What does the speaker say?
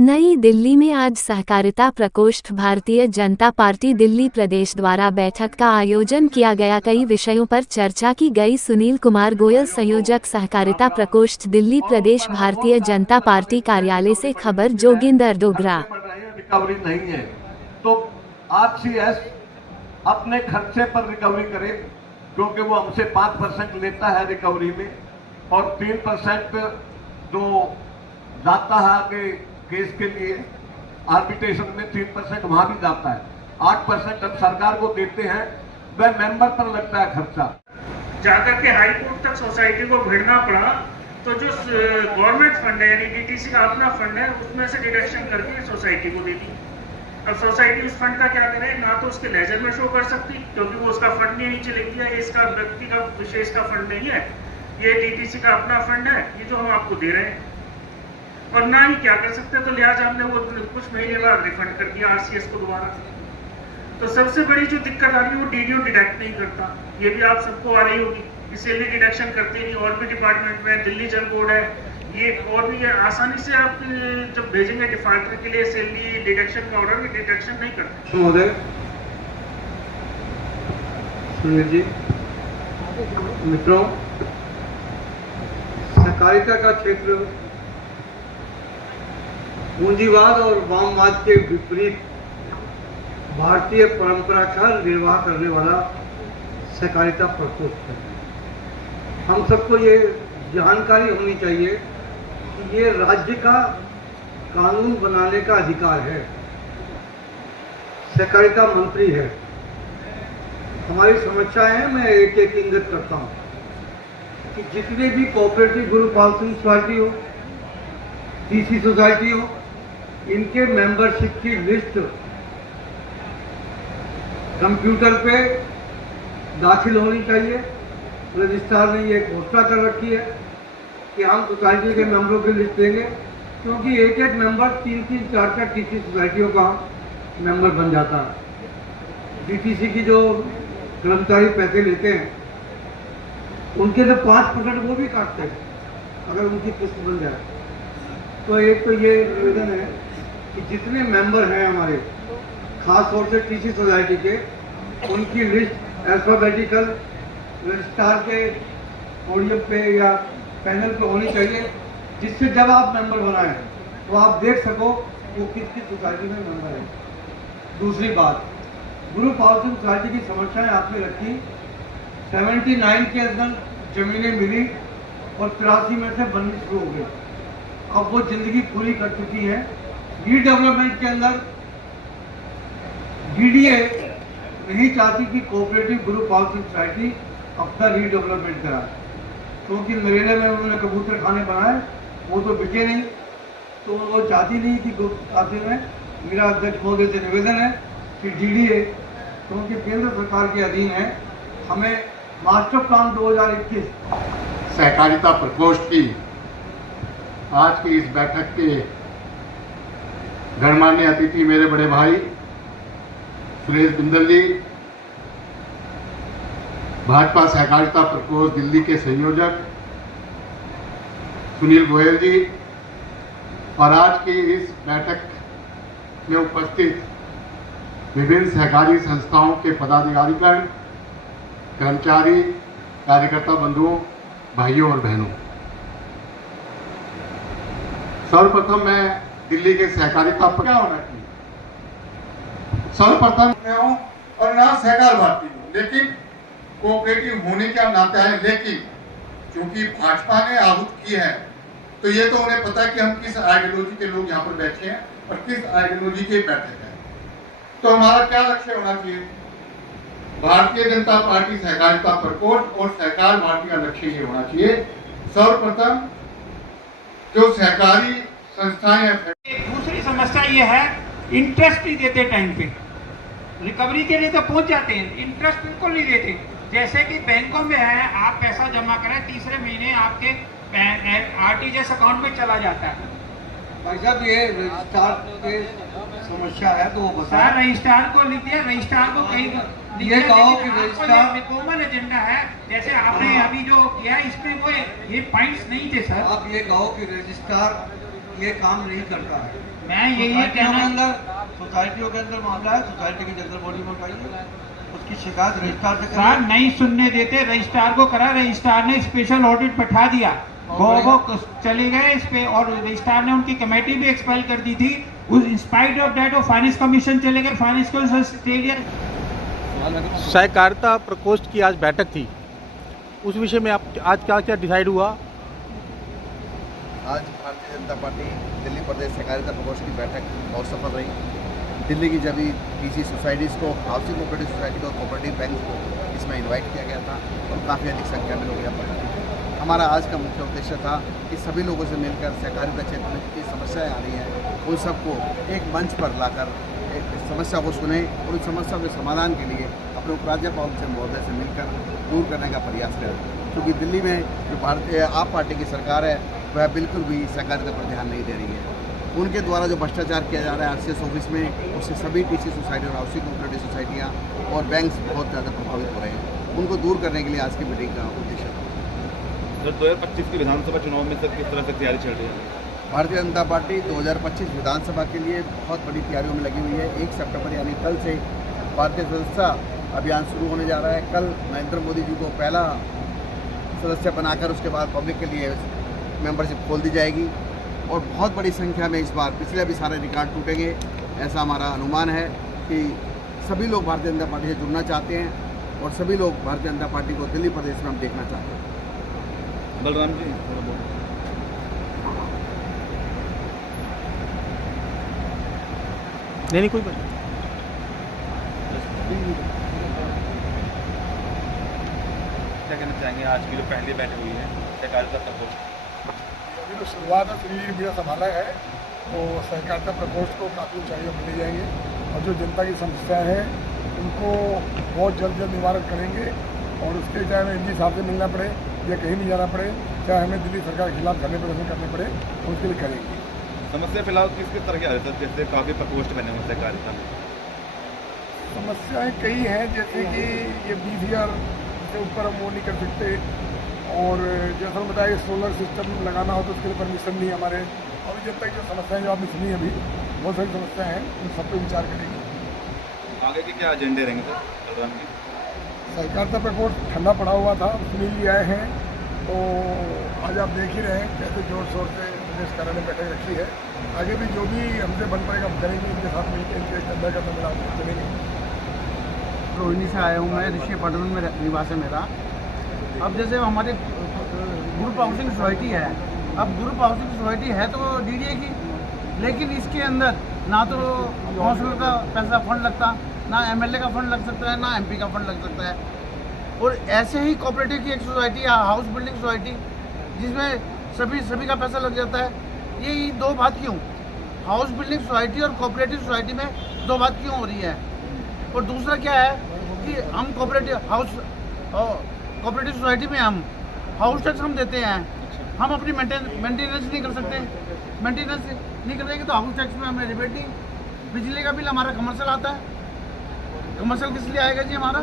नई दिल्ली में आज सहकारिता प्रकोष्ठ भारतीय जनता पार्टी दिल्ली प्रदेश द्वारा बैठक का आयोजन किया गया। कई विषयों पर चर्चा की गई। सुनील कुमार गोयल, संयोजक, सहकारिता प्रकोष्ठ दिल्ली प्रदेश, भारतीय जनता पार्टी कार्यालय से खबर। जोगिंदर डोगरा। रिकवरी नहीं है तो आरसीएस अपने खर्चे पर रिकवरी करे, क्योंकि वो हमसे 5% लेता है रिकवरी में और 3% जो जाता है आगे केस के लिए आर्बिट्रेशन में 3% वहां भी जाता है। 8% हम सरकार को देते हैं, वह मेंबर पर लगता है खर्चा। जाकर के हाई कोर्ट तक सोसाइटी को भिड़ना पड़ा, तो जो गवर्नमेंट फंड है यानी डीटीसी का अपना फंड है, उसमें से डिडक्शन करके सोसाइटी को दे दी। अब सोसाइटी उस फंड का क्या करे, ना तो उसके लेजर में शो कर सकती क्योंकि वो उसका फंड नहीं नीचे लिख दिया, ये इसका व्यक्ति का विशेष का फंड नहीं है, ये डीटीसी का अपना फंड है, ये जो हम आपको दे रहे हैं। और ना ही क्या कर सकते, तो लिहाजा हमने वो कुछ महीने बाद रिफंड कर दिया आरसीएस को दोबारा। तो सबसे बड़ी जो दिक्कत आ रही है वो डीडीओ डिडक्ट नहीं करता, ये भी आप सबको आ रही होगी, इसीलिए डिडक्शन करते नहीं। और भी डिपार्टमेंट में दिल्ली जल बोर्ड है, ये और भी आसानी से आप जब भेजेंगे डिफॉल्टर के लिए सैलरी डिडक्शन का ऑर्डर, डिडक्शन नहीं करते। महोदय, सुनील जी, मित्रों, सहकारिता का क्षेत्र पूंजीवाद और वामवाद के विपरीत भारतीय परंपरा का निर्वाह करने वाला सहकारिता प्रकोष्ठ है। हम सबको ये जानकारी होनी चाहिए कि ये राज्य का कानून बनाने का अधिकार है। सहकारिता मंत्री है। हमारी समस्याएं हैं, मैं एक एक इंगित करता हूँ कि जितने भी कोऑपरेटिव ग्रुप हाउसिंग सोसाइटी हो, टीसी सोसाइटी हो, इनके मेंबरशिप की लिस्ट कंप्यूटर पे दाखिल होनी चाहिए। रजिस्ट्रार ने ये घोषणा कर रखी है कि हम सोसाइटी के मेंबरों की लिस्ट देंगे, क्योंकि एक एक मेंबर 3-3, 4-4 टीसी सोसाइटियों का मेंबर बन जाता है। डीटीसी की जो कर्मचारी पैसे लेते हैं उनके से 5% वो भी काटते हैं अगर उनकी किस्त बन जाए। तो एक तो ये निवेदन है कि जितने मेंबर हैं हमारे, खास तौर से टीसी सोसाइटी के, उनकी लिस्ट अल्फाबेटिकल रजिस्ट्रार के पोडियम पे या पैनल पे होनी चाहिए, जिससे जब आप मेंबर बनाएं तो आप देख सको वो किस किस सोसाइटी में मेंबर है। दूसरी बात, ग्रुप हाउसिंग सोसाइटी की समस्याएं आपने रखी। 79 के अंदर जमीनें मिली और 83 में से बननी शुरू हो गई। अब वो जिंदगी पूरी कर चुकी है। रीडेवलपमेंट के अंदर डीडीए नहीं चाहती कि कोऑपरेटिव ग्रुप हाउसिंग सोसाइटी अपना रीडेवलपमेंट कराए, क्योंकि नरेला में उन्होंने कबूतर खाने बनाए, वो तो बिके नहीं, तो वो चाहती नहीं कि ग्रुप हाउसिंग में। मेरा अध्यक्ष महोदय से निवेदन है कि डीडीए, क्योंकि केंद्र सरकार के अधीन है, हमें मास्टर प्लान 2021 सहकारिता प्रकोष्ठ की आज की इस बैठक के गणमान्य अतिथि मेरे बड़े भाई सुरेश बिंदल जी, भाजपा सहकारिता प्रकोष्ठ दिल्ली के संयोजक सुनील गोयल जी, और आज की इस बैठक में उपस्थित विभिन्न सहकारी संस्थाओं के पदाधिकारीगण, कर्मचारी, कार्यकर्ता बंधुओं, भाइयों और बहनों, सर्वप्रथम मैं दिल्ली के सहकारिता पर क्या होना चाहिए, सर्वप्रथम मैं हूं और ना सहकार भारती हूं, लेकिन कोऑपरेटिव होने का नाता है। लेकिन क्योंकि भाजपा ने आहूत की है, तो ये तो उन्हें पता है कि हम किस आइडियोलॉजी के लोग यहाँ पर बैठे हैं और किस आइडियोलॉजी के बैठक है। तो हमारा क्या लक्ष्य होना चाहिए? भारतीय जनता पार्टी सहकारिता प्रकोष्ठ और सहकार भारती का लक्ष्य ये होना चाहिए, सर्वप्रथम जो सहकारी संस्थाएं हैं। दूसरी समस्या ये है, इंटरेस्ट नहीं देते टाइम पे। रिकवरी के लिए तो पहुंच जाते हैं, इंटरेस्ट बिल्कुल नहीं देते। जैसे कि बैंकों में है, आप पैसा जमा करें, तीसरे महीने आपके आरटीजीएस अकाउंट में चला जाता है। भाई साहब, ये रजिस्ट्रार के समस्या है तो वो बता। रजिस्ट्रार को लिख दिया, रजिस्ट्रार को कहीं ये कहो कि रजिस्ट्रार कॉमन एजेंडा है, जैसे आपने अभी जो किया इसमें वो ये पॉइंट्स नहीं थे सर। आप ये कहो कि रजिस्ट्रार ये काम नहीं करता है, मैं यही सोसाइटियों के कहना, अंदर सोसाइटियों के अंदर मामला है, सोसाइटी की जनरल बॉडी में उठाइए, उसकी शिकायत रजिस्ट्रार से सर करिए। नहीं सुनने देते, रजिस्ट्रार को करा, रजिस्ट्रार ने स्पेशल ऑडिट बैठा दिया, वो चले गए इस पे, और रजिस्ट्रार ने उनकी कमेटी भी एक्सपेल कर दी थी। इन स्पाइट ऑफ दैट वो फाइनेंस कमीशन चले गए, फाइनेंस को स्टे लिया। सहकारिता प्रकोष्ठ की आज बैठक थी, उस विषय में आप आज क्या क्या डिसाइड हुआ? आज भारतीय जनता पार्टी दिल्ली प्रदेश सहकारिता प्रकोष्ठ की बैठक बहुत सफल रही। दिल्ली की जब पीसी सोसाइटीज़ को, हाउसिंग कोऑपरेटिव सोसाइटी को, कोऑपरेटिव बैंक को इसमें इनवाइट किया गया था और काफ़ी अधिक संख्या में लोग यहाँ पर आए। हमारा आज का मुख्य उद्देश्य था कि सभी लोगों से मिलकर सहकारिता क्षेत्र में जितनी समस्याएँ आ रही हैं उन सबको एक मंच पर लाकर एक समस्या को सुने और उस समस्या के समाधान के लिए अपने उपराज्यपाल से महोदय से मिलकर दूर करने का प्रयास करें। क्योंकि दिल्ली में जो भारतीय आप पार्टी की सरकार है वह बिल्कुल भी सहकारिता पर ध्यान नहीं दे रही है। उनके द्वारा जो भ्रष्टाचार किया जा रहा है आरसीएस ऑफिस में, उससे सभी टीसी सोसाइटी और हाउसिंग कोऑपरेटिव सोसाइटियाँ और बैंक्स बहुत ज़्यादा प्रभावित हो रहे हैं। उनको दूर करने के लिए आज की मीटिंग का उद्देश्य था। सर 2025 के विधानसभा चुनाव में सर किस तरह से तैयारी चल रही है? भारतीय जनता पार्टी 2025 विधानसभा के लिए बहुत बड़ी तैयारियों में लगी हुई है। 1 सितंबर यानी कल से भारतीय सदस्यता अभियान शुरू होने जा रहा है। कल नरेंद्र मोदी जी को पहला सदस्य बनाकर उसके बाद पब्लिक के लिए मेंबरशिप खोल दी जाएगी और बहुत बड़ी संख्या में इस बार पिछले भी सारे रिकॉर्ड टूटेंगे। ऐसा हमारा अनुमान है कि सभी लोग भारतीय जनता पार्टी से जुड़ना चाहते हैं और सभी लोग भारतीय जनता पार्टी को दिल्ली प्रदेश में हम देखना चाहते हैं। बलराम जी थोड़ा बहुत नहीं कोई बात क्या कहना चाहेंगे आज की जो पहली बैठक हुई है सहकारिता प्रकोष्ठ? अभी तो शुरुआत है, धीरे धीरे संभाला है तो सहकारिता प्रकोष्ठ को काफ़ी ऊंचाइयों पर ले जाएंगे और जो जनता की समस्याएं हैं उनको बहुत जल्द निवारण करेंगे और उसके चाहे हमें एमजी साहब से मिलना पड़े या कहीं नहीं जाना पड़े, चाहे हमें दिल्ली सरकार के खिलाफ धरने प्रदर्शन करने पड़े तो उसके लिए करेंगे। समस्या फिलहाल किस तरह की आ रही है? जैसे काफ़ी प्रकोष्ठ बने हुए सहकारिता में समस्याएं कई हैं, जैसे कि ये 20,000 से ऊपर हम वो नहीं कर सकते और जैसा हम बताया सोलर सिस्टम लगाना हो तो उसके लिए परमिशन नहीं हमारे। और जब तक जो समस्याएं जो आपने सुनी अभी बहुत सारी समस्याएं हैं उन सब पर विचार करेंगे। आगे के क्या एजेंडे रहेंगे सर बलराम जी? सहकारिता प्रकोष्ठ ठंडा पड़ा हुआ था, उसमें लिए आए हैं तो आज आप देख ही रहे हैं कैसे जोर शोर से प्रदेश कार्यालय में बैठक रखी है। आगे भी जो भी हमसे बन पाएगा हम करेंगे, इनके साथ मिलकर इनके चंदा का मिला चलेंगे। रोहिणी से आया हूँ मैं, ऋषि पटन में निवास है मेरा। अब जैसे हमारे ग्रुप हाउसिंग सोसाइटी है, अब ग्रुप हाउसिंग सोसाइटी है तो डीडीए की, लेकिन इसके अंदर ना तो काउंसिलर का पैसा फंड लगता, ना एमएलए का फंड लग सकता है, ना एमपी का फंड लग सकता है। और ऐसे ही कोऑपरेटिव की एक सोसाइटी है, हाउस बिल्डिंग सोसाइटी, जिसमें सभी का पैसा लग जाता है। ये दो बात क्यों? हाउस बिल्डिंग सोसाइटी और कोऑपरेटिव सोसाइटी में दो बात क्यों हो रही है? और दूसरा क्या है कि हम कोऑपरेटिव सोसाइटी में हम हाउस टैक्स हम देते हैं, हम अपनी मेंटेनेंस नहीं कर सकते। मेंटेनेंस नहीं करेंगे तो हाउस टैक्स में हमें रिबेट नहीं। बिजली का बिल हमारा कमर्शियल आता है, कमर्शियल किस लिए आएगा जी हमारा?